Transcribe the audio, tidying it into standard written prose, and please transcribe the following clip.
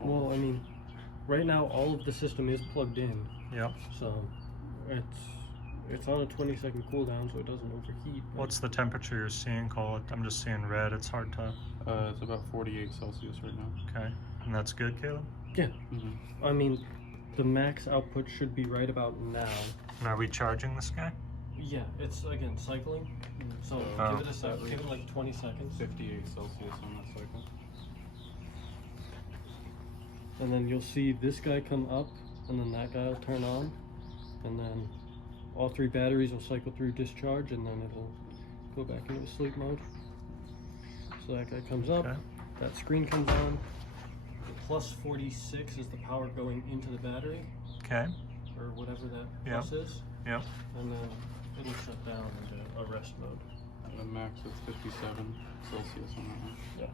Well, I mean, right now all of the system is plugged in. Yep. So it's on a 20-second cooldown, so it doesn't overheat. What's the temperature you're seeing? Call it. I'm just seeing red. It's hard to. It's about 48 Celsius right now. Okay, and that's good, Caleb. Yeah. I mean, the max output should be right about now. And are we charging this guy? Yeah, it's again cycling. So give it a sec. Give it like 20 seconds. 58 Celsius on that cycle. And then you'll see this guy come up, and then that guy will turn on, and then all three batteries will cycle through discharge, and then it'll go back into sleep mode. So that guy comes up, that screen comes on. The plus 46 is the power going into the battery. Okay. Or whatever that plus is. Yep. And then it'll shut down into a rest mode. The max is 57 Celsius on that one. Yeah.